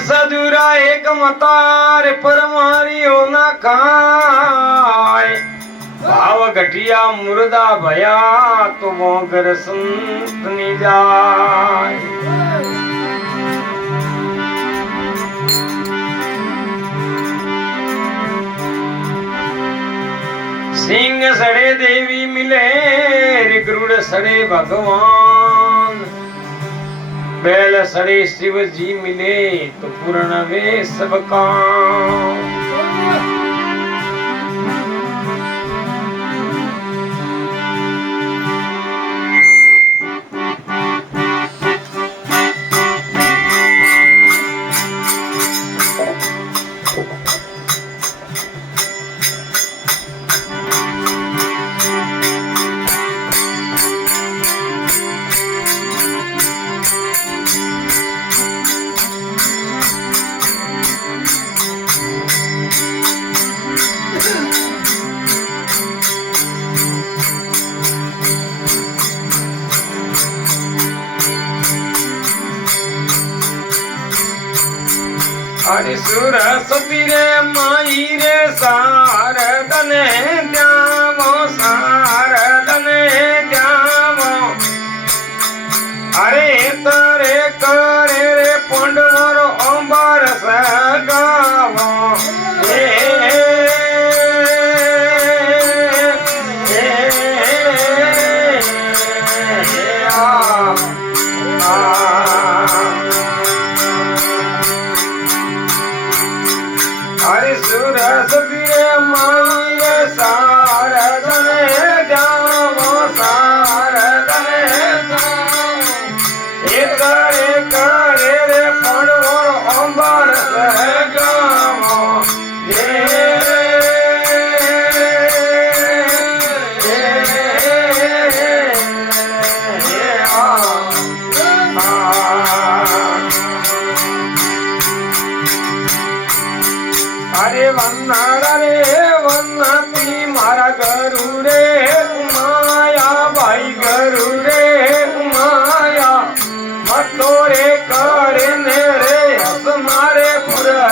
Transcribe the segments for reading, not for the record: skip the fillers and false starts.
सदुरा एक मतार पर मारियो ना खाय भाव घटिया मुर्दा भया तो वो घर संत नहीं जाय सिंह सड़े देवी मिले गरुड़ सड़े भगवान बैल सड़े शिव जी मिले तो पूर्ण वे सब काम अरे सुरसती रे माई रे शारदने द्यावो शारदने द्यावो अरे तरे करे रे पंडवर अंबर सगावो हरे सुरसती रे माई रे शारदने द्यावो शारदने करे करे रे पंडवर अंबर सगावो अरे वन्नारा रे वन्नाती मारा गरु रे उमाया भाई गरु रे उमाया मतो रे करे ने रे हस मारे पुरा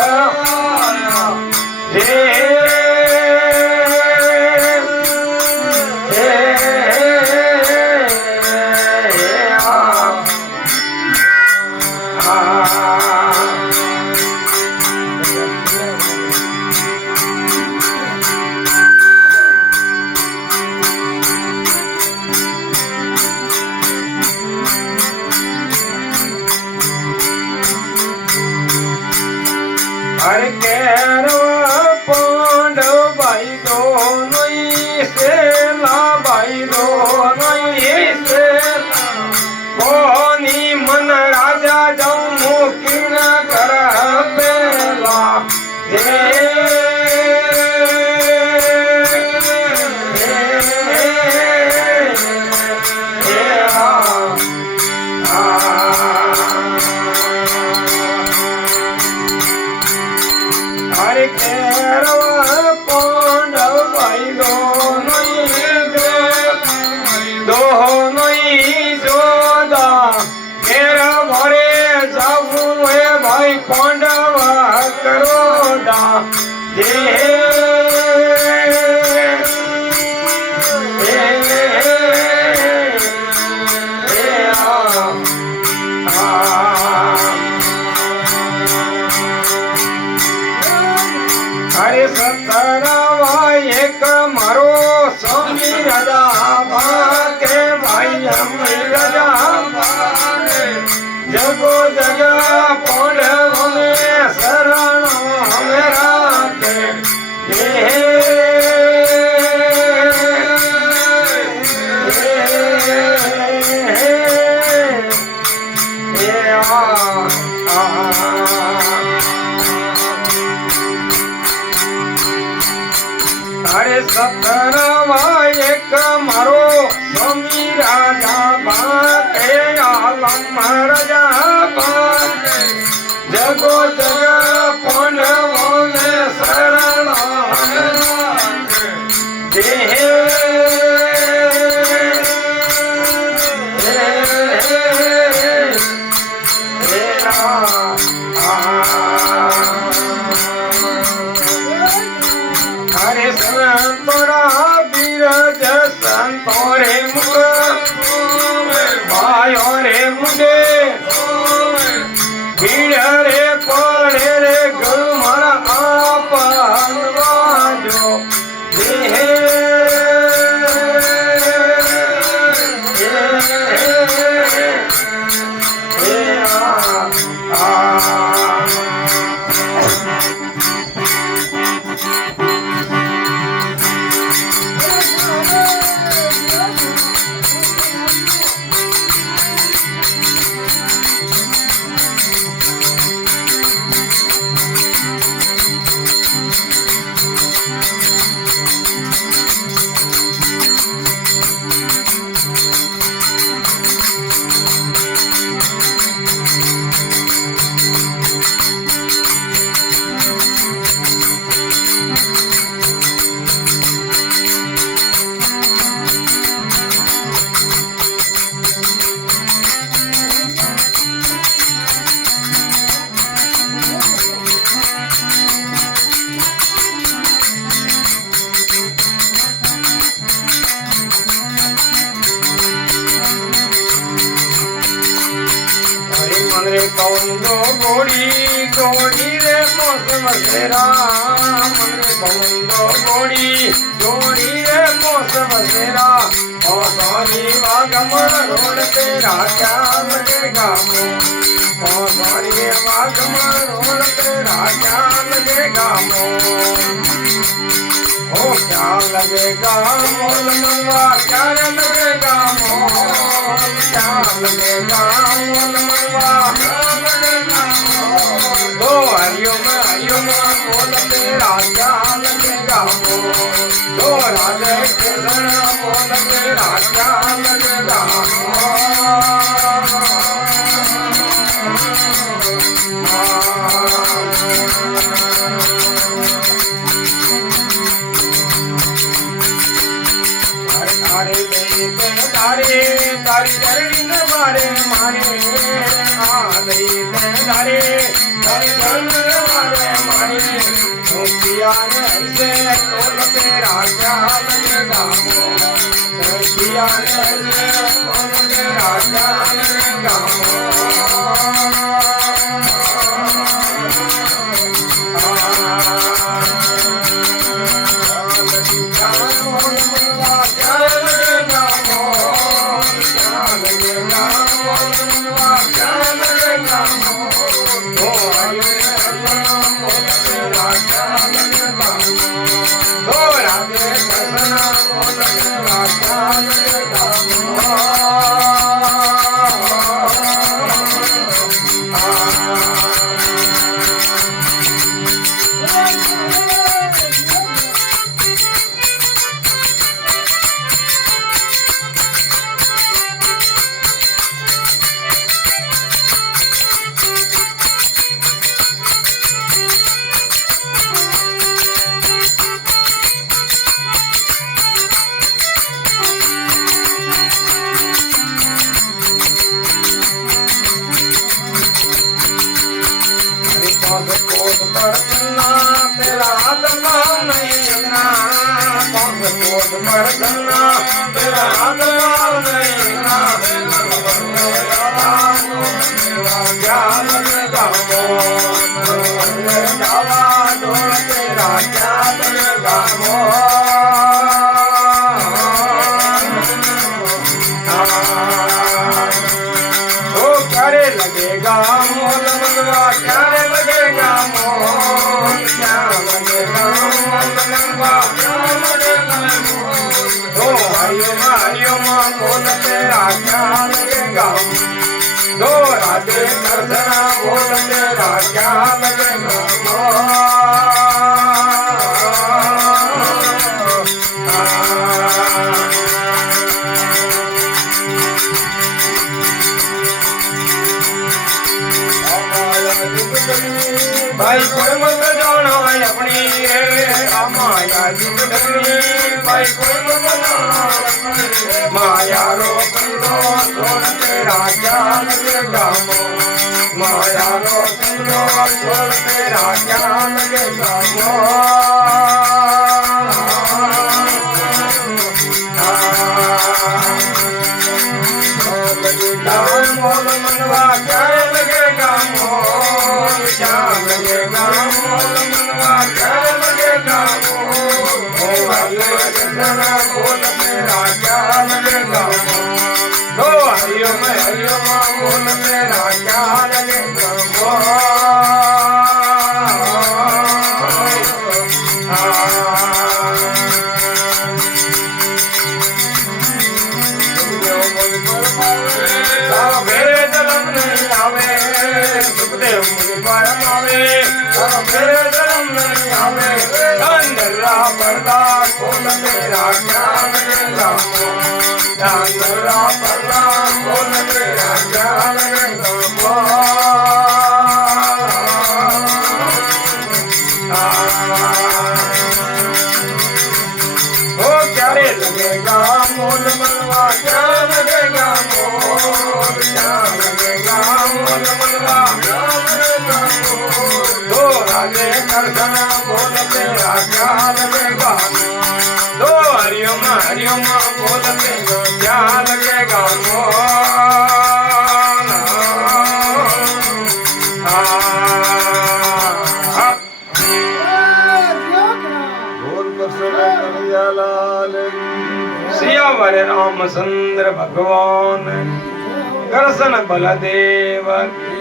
हर केरवा पांडव भाई दोनों सेला भाई दोनों सेला कोनी मन राजा जाऊं मुकिन कर बेला हरे केरवा पांडव भाई दोनों जोदा केरा भरे जाऊं है भाई पांडव करोदा हरे सतरवा एक मारो स्वामी राजा भागे भाई हम राजा भागे जगो जगा पांडव में शरण हमें राखे हरे सतरवा एक मारो स्वामी राजा भागे आलम राजा भागे जगो जगा पांडवों में शरण हरे સંતોરા બિરજ સંતો રે મુખ ભાઈઓ રે મુડે ભીડ રે પડે રે ગરુ મારા આપનવાજો પવનો ગોળી ગોળી રે મોસમ સેરા મને પવનો ગોળી ગોળી રે મોસમ સેરા ઓ સોની વાગમણ રોડ તે રાજા લગે ગામો ઓ સોની વાગમણ રોડ તે રાજા લગે ગામો ઓ ક્યાં लगेगा मोल मनवा क्या लगेगा मोल क्या लगेगा मोल मनवा दो हरिओम मोल तेरा क्या लगेगा मोल दो राधे कृष्ण मोल तेरा क्या लगेगा तारी चरणी न मारे मारे आले तारे तारी चरणी न मारे मारे मुक्तिया ने ऐसे तोल तेरा क्या लगेगा मुक्तिया ने ऐसे तोल तेरा क्या लगेगा तेरा आत्मा नहीं ना कौन कोट मरदना तेरा आत्मा नहीं ना ज्ञान लगेगा तेरा ज्ञान लगेगा तो करे लगेगा मोल मनवा क्यारे लगेगा मोल क्या लगेगा मोल मनवा क्या लगेगा तो हरिओ मोल तेरा क्या लगेगा दो राधे दर्शना मोल तेरा क्या लगेगा भाई कोई मत जाना अपनी रे माया जिंदगी भाई कोई मत जाना माया रो बंदो छोड़ तेरा क्या लगेगा माया रो बंदो छोड़ तेरा क्या लगेगा दर्शन बोल मेरा क्या लगेगा दो हरिओम बोल मेरा क्या लगेगा मेरे जन्म नहीं आवे सुखदेव मुनि पर आवे मेरे जन्म नहीं आवे अंधरा पर्दा खोल मेरा क्या लगेगा अंधरा पर्दा खोल मेरा क्या लगेगा ओ क्या रे लगेगा मोल मनवा क्या लगेगा मोल क्या लगेगा मोल मनवा क्या लगेगा दो राजे दर्शन बोल मेरा क्या लगेगा दो हरिओम बोल मेरा क्या लगेगा सियावर रामचंद्र भगवान कृष्ण बलदेव की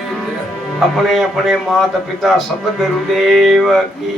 अपने अपने माता पिता सतगुरुदेव की